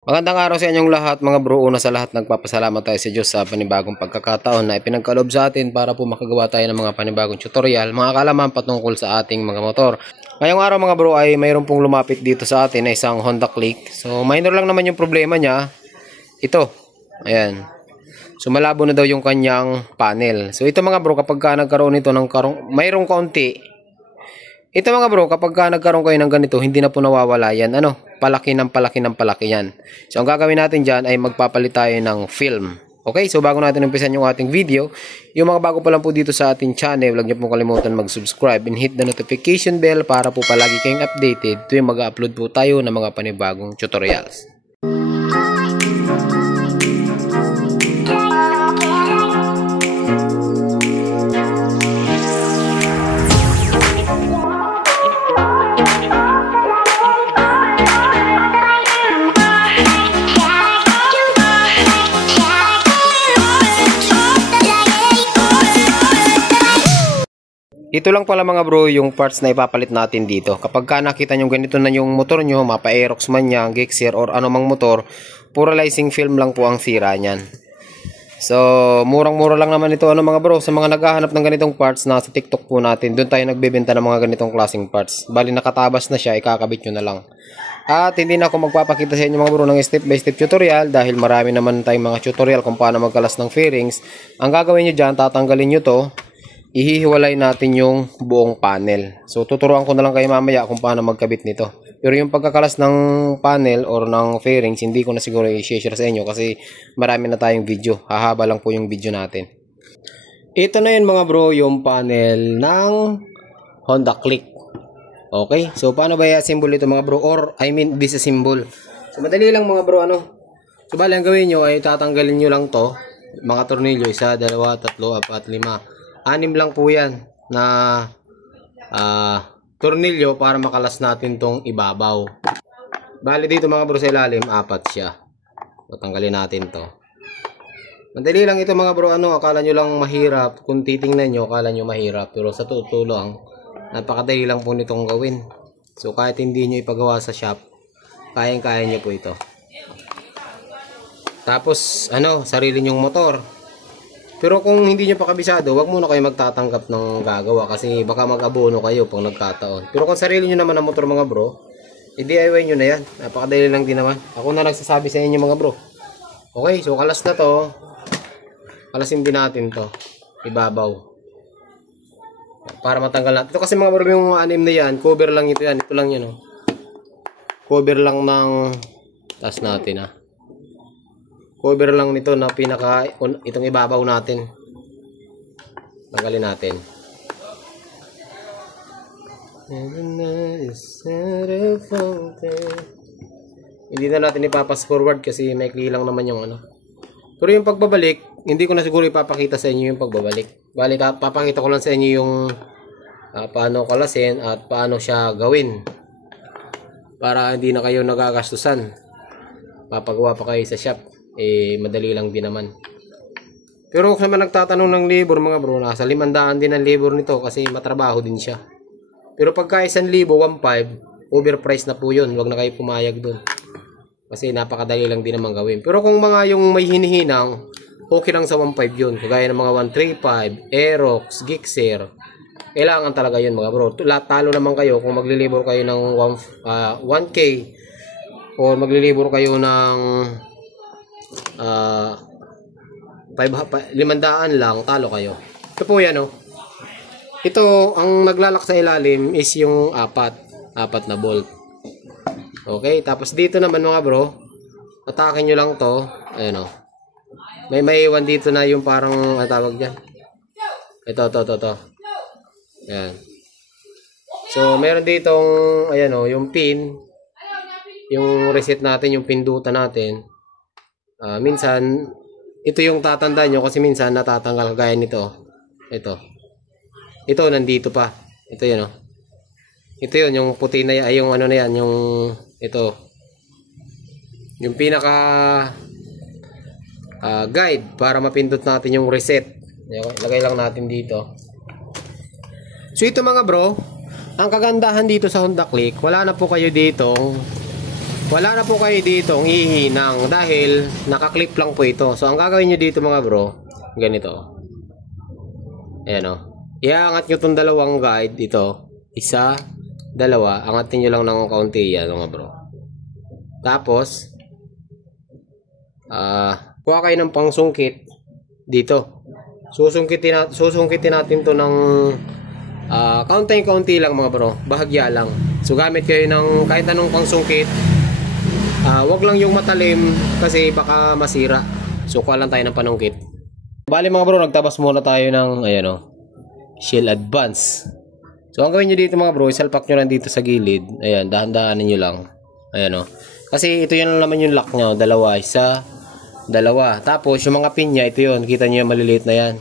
Magandang araw sa inyong lahat mga bro. Una sa lahat, nagpapasalamat tayo sa Diyos sa panibagong pagkakataon na ipinagkaloob sa atin para po makagawa tayo ng mga panibagong tutorial, mga kaalaman patungkol sa ating mga motor. Ngayong araw mga bro ay mayroon pong lumapit dito sa atin na isang Honda Click. So minor lang naman yung problema niya. Ito, ayan. So malabo na daw yung kanyang panel. So ito mga bro, kapag ka nagkaroon ito ng mayroong kaunti. Ito mga bro, kapag ka nagkaroon kayo ng ganito, hindi na po nawawala yan. Palaki ng palaki yan. So ang gagawin natin dyan ay magpapalit tayo ng film. Okay, so bago natin umpisan yung ating video, yung mga bago pa lang po dito sa ating channel, huwag niyo pong kalimutan mag-subscribe and hit the notification bell para po palagi kayong updated tuwing mag-upload po tayo ng mga panibagong tutorials. Ito lang pala mga bro yung parts na ipapalit natin dito. Kapag ka nakita nyo ganito na yung motor nyo, mapa-Aerox man yan, Gixxer or anumang motor, puralizing film lang po ang sira nyan. So, murang-mura lang naman ito mga bro. Sa mga naghahanap ng ganitong parts na sa TikTok po natin, doon tayo nagbebenta ng mga ganitong klaseng parts. Bali nakatabas na siya, ikakabit nyo na lang. At hindi na ako magpapakita sa inyo mga bro ng step by step tutorial dahil marami naman tayong mga tutorial kung paano magkalas ng fairings. Ang gagawin nyo dyan, tatanggalin nyo to. Ihihiwalay natin yung buong panel. So tuturuan ko na lang kayo mamaya kung paano magkabit nito. Pero yung pagkakalas ng panel or ng fairings, hindi ko na siguro i-share sa inyo kasi marami na tayong video. Hahaba lang po yung video natin. Ito na yun mga bro, yung panel ng Honda Click. Okay, so paano ba i-assemble ito mga bro? Or I mean disassemble. So madali lang mga bro, So bali ang gawin nyo ay tatanggalin nyo lang to. Mga tornilyo, 1, 2, 3, 4, 5. 6 lang po yan na tornilyo para makalas natin tong ibabaw. Bali dito mga bro sa ilalim, 4 siya. So, tanggalin natin to. Madali lang ito mga bro, akala nyo lang mahirap. Kung titingnan nyo, akala nyo mahirap. Pero sa totoo lang, napakadali lang po nitong gawin. So kahit hindi nyo ipagawa sa shop, kayang-kaya nyo po ito. Tapos, sarili nyong motor. Pero kung hindi nyo pa kabisado, wag muna kayo magtatanggap ng gagawa kasi baka mag-abono kayo pag nagkataon. Pero kung sarili nyo naman ang motor mga bro, i-DIY nyo na yan. Napakadali lang din naman. Ako na nagsasabi sa inyo mga bro. Okay, so kalas na to. Kalasin din natin to. Ibabaw. Para matanggal natin. Ito kasi mga bro, yung 6 na yan, cover lang ito yan. Ito lang yan Cover lang ng taas natin Cover lang nito na itong ibabaw natin. Tanggalin natin. Hindi na natin ipapas forward kasi maikli lang naman yung Pero yung pagbabalik, hindi ko na siguro ipapakita sa inyo yung pagbabalik. Bali, papakita ko lang sa inyo yung paano kalasin at paano siya gawin. Para hindi na kayo nagagastusan. Papagawa pa kayo sa shop. Madali lang din naman. Pero kung naman nagtatanong ng labor mga bro, nasa 500 din ang labor nito kasi matrabaho din siya. Pero pagka 1,000, 1,500, overpriced na po yun. Huwag na kayo pumayag dun kasi napakadali lang din naman gawin. Pero kung mga yung may hinihinang, okay lang sa 1,500 yun. Kagaya ng mga 135, Aerox, Gixxer, kailangan talaga yun mga bro. Talo naman kayo kung maglilibor kayo ng 1K o maglilibor kayo ng 500 lang, talo kayo. Ito po yan Ito, ang naglalak sa ilalim is yung 4 na bolt. Okay, tapos dito naman mga bro, atakin nyo lang to. Ayan may iwan dito na yung parang tawag dyan. Ito. Ayan. So meron ditong yung pin, yung reset natin, yung pindutan natin. Minsan ito yung tatandaan nyo kasi minsan natatanggal gaya nito. Ito nandito pa. Ito yun Ito yun yung puti na yan, yung na yan, yung ito. Yung pinaka guide para mapindot natin yung reset. Lagay lang natin dito. So ito mga bro, ang kagandahan dito sa Honda Click, wala na po kayo dito wala na po kayo ditong ihinang dahil nakaklip lang po ito. So ang gagawin nyo dito mga bro, ganito. Ayan o. Iangat nyo itong dalawang guide dito. Isa, dalawa. Angatin nyo lang ng kaunti yan mga bro. Tapos, kuha kayo ng pangsungkit dito. Susungkitin natin to ng kaunti lang mga bro. Bahagya lang. So gamit kayo ng kahit anong pangsungkit. Wag lang yung matalim kasi baka masira. So kuha lang tayo ng panungkit. Bali mga bro, nagtabas muna tayo ng ayan o, Shield Advance. So ang gawin nyo dito mga bro, isalpak nyo lang dito sa gilid. Ayan, dahan-dahanin nyo lang. Ayan o. Kasi ito yan naman yung lock nyo. Dalawa, isa, dalawa. Tapos yung mga pin nya, ito yun. Kita nyo yung maliliit na yan.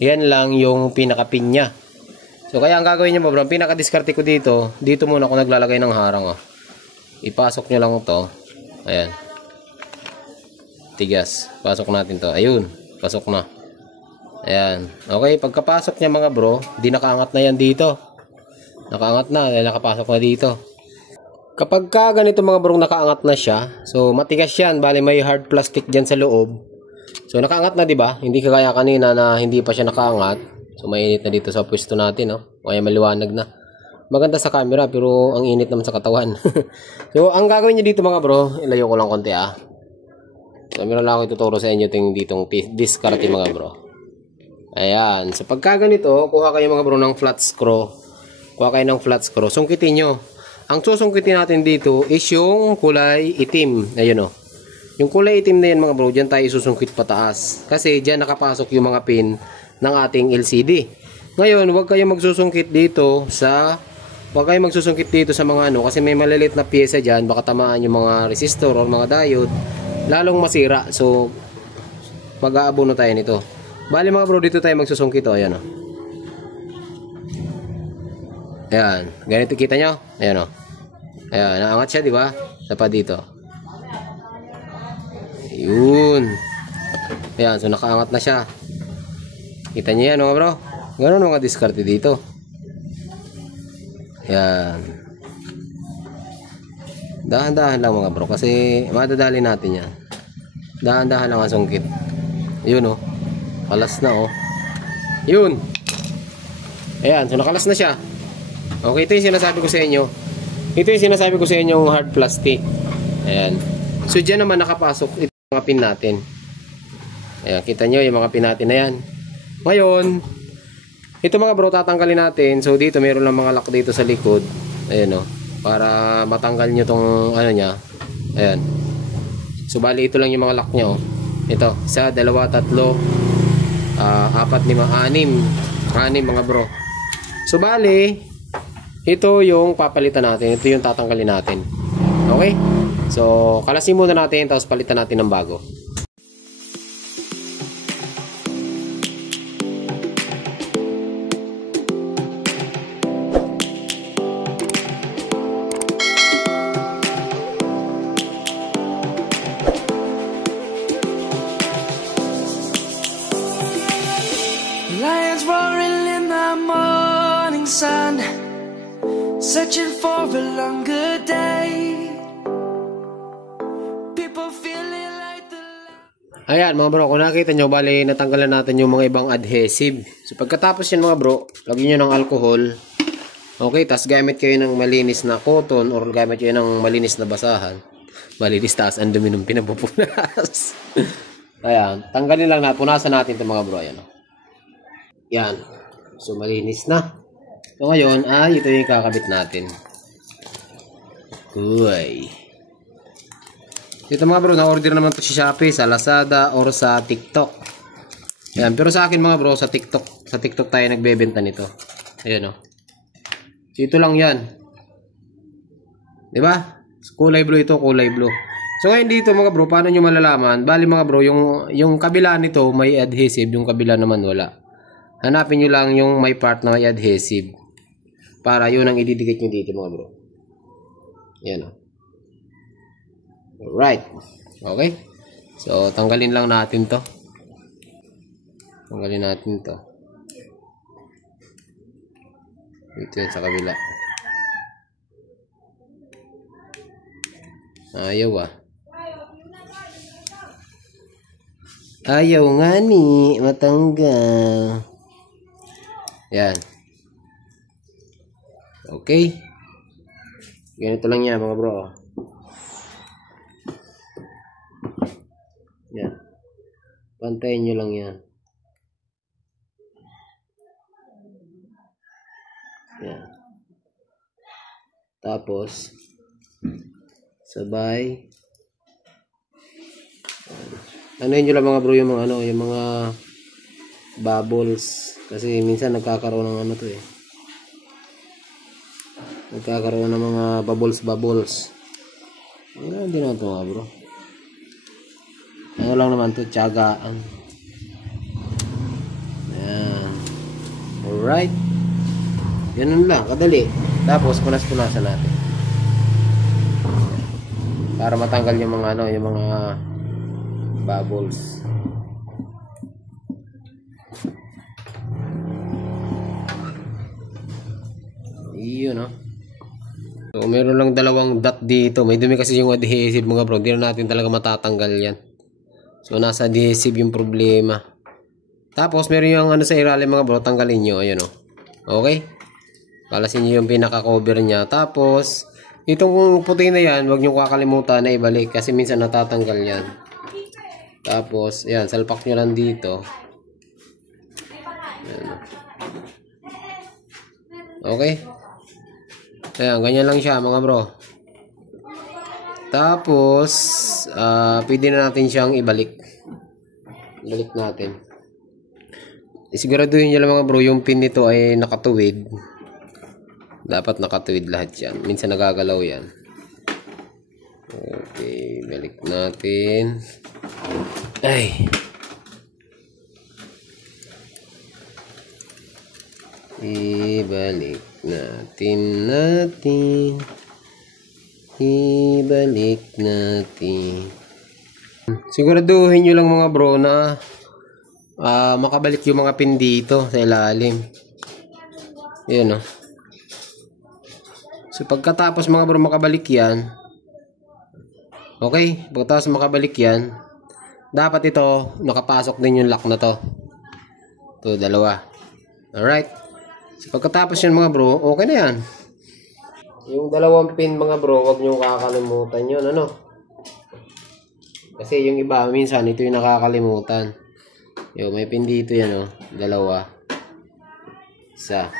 Yan lang yung pinaka-pin nya. So kaya ang gagawin nyo mga bro, ang pinaka-diskarte ko dito, dito muna ako naglalagay ng harang o. Ipasok nyo lang to. Ayan. Tigas. Pasok natin to. Ayun. Pasok na. Ayan. Okay. Pagkapasok niya mga bro, di nakaangat na yan dito. Nakaangat na. Nakapasok na dito. Kapag ka ganito mga bro, nakaangat na siya. So matigas yan. Bali may hard plastic dyan sa loob. So nakaangat na diba? Hindi kagaya kanina na hindi pa siya nakaangat. So mainit na dito sa pwesto natin. No? Kaya maliwanag na. Maganda sa camera pero ang init naman sa katawan. So ang gagawin niyo dito mga bro, ilayo ko lang konti So meron lang ako ituturo sa inyo ditong diskarte mga bro. Ayan. So pagka ganito, kuha kayo mga bro ng flat screw. Kuha kayo ng flat screw. Sungkitin nyo. Ang susungkitin natin dito is yung kulay itim. Ayun o. Yung kulay itim na yan mga bro, dyan tayo isusungkit pataas. Kasi dyan nakapasok yung mga pin ng ating LCD. Ngayon, huwag kayo magsusungkit dito sa mga ano. Kasi may maliliit na pyesa dyan. Baka tamaan yung mga resistor or mga diode. Lalong masira. So, mag-aabono tayo nito. Bali mga bro, dito tayo magsusungkit. Ayan o. Ayan. Ganito kita nyo. Ayan o. Ayan. Naangat siya, di ba? Dapat dito. Ayun. Ayan. So, nakaangat na siya. Kita nyo yan mga bro. Ganun mga diskarte dito. Ayan. Dahan-dahan lang mga bro. Kasi madadali natin yan. Dahan-dahan lang ang sungkit. Ayun o. Kalas na o. Yun. Ayan. So nakalas na siya. Okay. Ito yung sinasabi ko sa inyo. Ito yung sinasabi ko sa inyo yung hard plastic. Ayan. So dyan naman nakapasok ito yung mga pin natin. Ayan. Kita nyo yung mga pin natin na yan. Ngayon, ito mga bro tatanggalin natin. So dito meron lang mga lock dito sa likod. Ayan o. Para matanggal nyo tong ano nya. Ayan. So bali ito lang yung mga lock nyo. Ito. 1, 2, 3, 4, 5, 6 mga bro. So bali ito yung papalitan natin. Ito yung tatanggalin natin. Okay? So kalasin muna natin. Tapos palitan natin ng bago. Lions roaring in the morning sun, searching for a longer day. People feeling like the... Ayan mga bro, kung nakita nyo, bali natanggalan natin yung mga ibang adhesive. So pagkatapos yan mga bro, lagyan nyo ng alcohol. Okay, tas gamit kayo ng malinis na cotton or gamit kayo ng malinis na basahan. Malinis, taas ang dumi ng pinapupunas. Ayan, tanggalin lang na, punasan natin ito mga bro. Ayan. Yan. So malinis na. So ngayon ay ito yung kakabit natin. Uy. Ito mga bro, na-order naman to sa Shopee, sa Lazada or sa TikTok. Yan, pero sa akin mga bro, sa TikTok tayo nagbebenta nito. Ayan o. So ito lang yan. 'Di ba? Kulay blue ito, kulay blue. So ngayon dito mga bro, paano nyo malalaman? Bali mga bro, yung kabila nito may adhesive, yung kabila naman wala. Hanapin nyo lang yung may part na may adhesive. Para yun ang ididikit nyo dito mga bro. Yan o. Alright. Okay. So tanggalin lang natin to. Tanggalin natin to. Ito yan sa kabila. Ayaw ah. Ayaw nga ni. Matanggal. Yan. Okay. Ganito lang yan mga bro. Yan. Pantayin nyo lang yan. Yan. Tapos sabay ano yun nyo lang mga bro yung mga ano, yung mga bubbles kasi minsan nagkakaroon ng ano to eh. Nagkakaroon ng mga bubbles. Hindi naman ito mga bro. Ano lang naman to, tiyagaan. Ayan. Alright. Ganun lang, kadali. Tapos punas-punasan natin. Para matanggal yung mga ano, yung mga bubbles. Iyon no. So meron lang dalawang dot dito. May dumi kasi yung adhesive mga bro. Hindi na natin talaga matatanggal yan. So nasa adhesive yung problema. Tapos meron yung ano sa ilalim mga bro. Tanggalin nyo. Ayun o. Okay. Palasin nyo yung pinaka-cover nya. Tapos itong puti na yan, huwag nyo kakalimutan na ibalik. Kasi minsan natatanggal yan. Tapos yan, salpak nyo lang dito. Ayan. Okay. Ayan, ganyan lang siya mga bro. Tapos pwede na natin siyang ibalik. Ibalik natin. Siguraduhin nyo lang mga bro, yung pin nito ay nakatuwid. Dapat nakatuwid lahat yan. Minsan nagagalaw yan. Okay, balik natin. Ay. Ibalik natin. Ibalik natin. Siguraduhin nyo lang mga bro na makabalik yung mga pin dito sa ilalim. Yan o. So pagkatapos mga bro makabalik yan. Okay, pagkatapos makabalik yan, dapat ito nakapasok din yung lock na to. Ito, dalawa. Alright. So pagkatapos yan mga bro, okay na yan. Yung dalawang pin mga bro, wag nyo kakalimutan yun, ano? Kasi yung iba, minsan ito yung nakakalimutan. Yo, may pin dito yan, oh. Dalawa. Isa.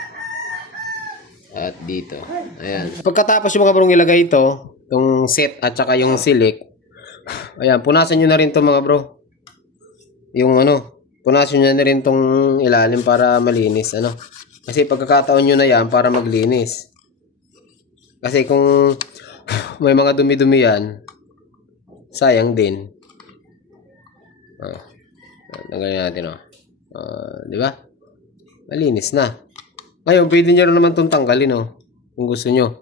At dito. Ayan. Pagkatapos yung mga bro ilagay ito, itong set at saka yung silik. Ayan, punasan nyo na rin ito mga bro. Yung ano, punasan nyo na rin itong ilalim para malinis, ano? Kasi pagkakataon nyo na yan para maglinis. Kasi kung may mga dumi-dumi yan, sayang din. Tanggalin natin, oh. Di ba? Malinis na. Ngayon, pwede nyo naman itong tanggalin, oh. Kung gusto nyo.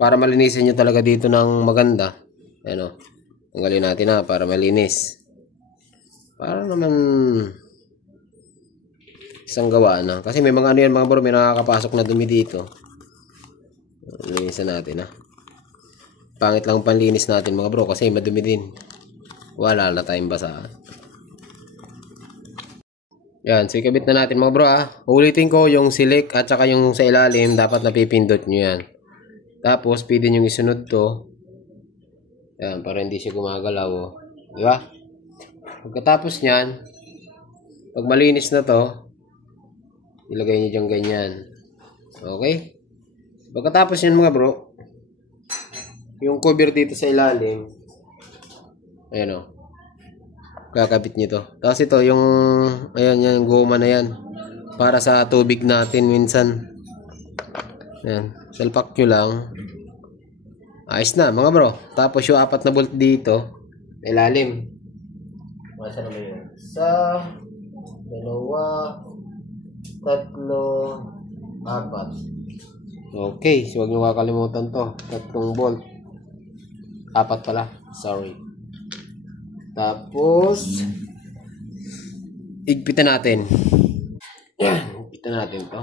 Para malinisin nyo talaga dito ng maganda. Ayan, oh. Tanggalin natin, ha, para malinis. Para naman isang gawa na. Kasi may mga ano yan mga bro, may nakakapasok na dumi dito. Linisan natin, ha. Pangit lang panlinis natin mga bro kasi madumi din. Wala na tayong basahan. Yan, so ikabit na natin mga bro, ha. Ulitin ko yung silik at saka yung sa ilalim, dapat napipindot nyo yan. Tapos pwede nyo isunod to. Yan, para hindi siya gumagalaw, oh. Di ba? Pagkatapos nyan, pag malinis na to, ilagay nyo dyan ganyan. Okay? Pagkatapos nyan mga bro, yung cover dito sa ilalim, ayan, oh. Kakabit nyo to. Tapos ito, yung ayan, yung goma na yan. Para sa tubig natin minsan. Ayan. Salpak nyo lang. Ayos na mga bro. Tapos yung 4 na bolt dito, ilalim. Masa naman yun? Isa, dalawa, tatlo, 4. Okay. So huwag nyo kakalimutan to. 3 bolt. 4 pala. Sorry. Tapos igpitan natin. Yan, igpitan natin to.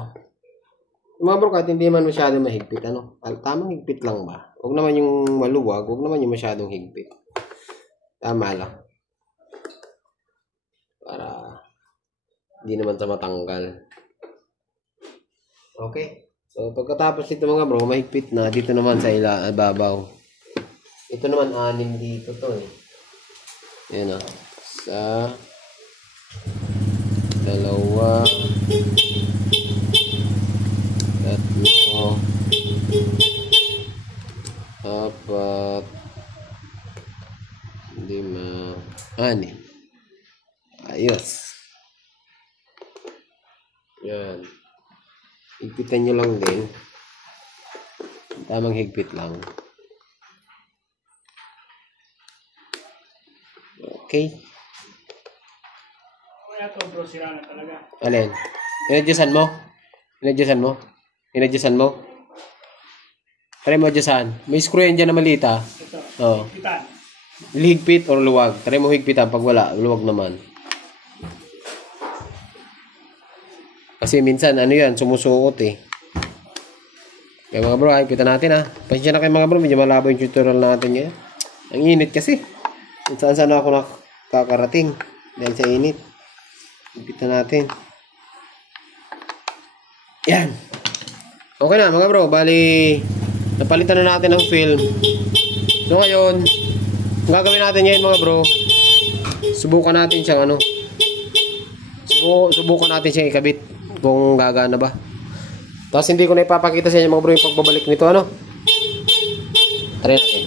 Mga bro, kahit hindi man masyado mahigpit, ano? Tamang higpit lang ba? Huwag naman yung maluwag, huwag naman yung masyadong higpit. Tama lang. Para hindi naman sa matanggal. Okay. So, pagkatapos nito mga bro, mahigpit na. Dito naman sa ibabaw. Ito naman, 6 dito to eh. Yan o. Sa 2, 3, 4, 5, 6. Ayos. Yan. Higpitan nyo lang din. Tamang higpit lang. Okay. Kaya to bro, sira na talaga. Alin? Inadjusan mo? Inadjusan mo? Inadjusan mo? Try mo adjusan. May screw yan dyan na maliit ah. Ito, Oo. kita. Higpit or luwag? Try mo higpitan pag wala. Luwag naman. Kasi minsan, ano yan, sumusuot eh. Kaya mga bro, higpitan natin ha. Pasensya na kayo mga bro, medyo malabo yung tutorial natin ngayon. Ang init kasi. Saan ako nakakarating dahil sa init. Higpitan natin. Yan. Okay na mga bro, bali napalitan na natin ang film. So ngayon, ang gagawin natin ngayon mga bro, subukan natin siyang ano. Subukan natin siyang ikabit kung gagana ba. Tapos hindi ko na ipapakita sa inyo mga bro yung pagbabalik nito ano. Try natin.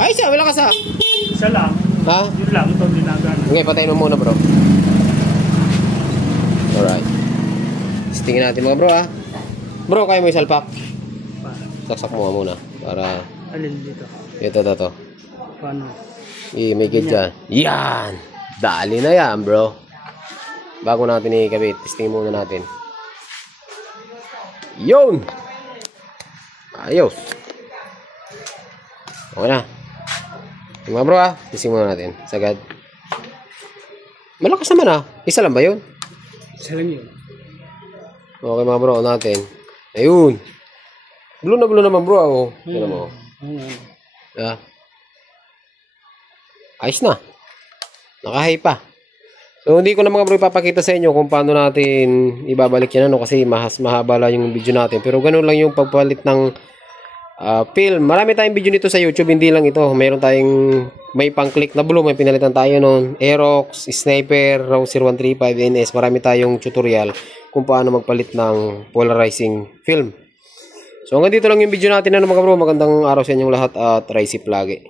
Ay siya, wala ka sa. Isa lang. Ha? Yun lang, ito dinagana. Okay, patayin mo muna bro. Alright. Tingin natin mga bro ha. Bro, kaya mo isalpak. Saksak mo muna para Alin dito? ito. Paano? May gate dyan. Yan! Dali na yan bro. Bago natin ikabit, testingin muna natin. Yun! Ayos! Okay na. Yung mga bro ha, testing muna natin. Sagad. Malakas naman ha. Isa lang ba yun? Isa lang yun. Okay mga bro, natin. Ayun! Blue naman bro ako. Tignan mo. Yeah. Ayos na. Nakahay pa. So hindi ko na mga bro ipapakita sa inyo kung paano natin ibabalik yan ano kasi mahaba lang yung video natin. Pero ganun lang yung pagpalit ng film. Marami tayong video nito sa YouTube, hindi lang ito. Mayroon tayong may pang-click na blue, may pinalitan tayo noon. Aerox, Sniper, Rouser 135 NS. Marami tayong tutorial kung paano magpalit ng polarizing film. So hanggang dito lang yung video natin ano mga bro. Magandang araw sa inyong lahat at ride safe lagi.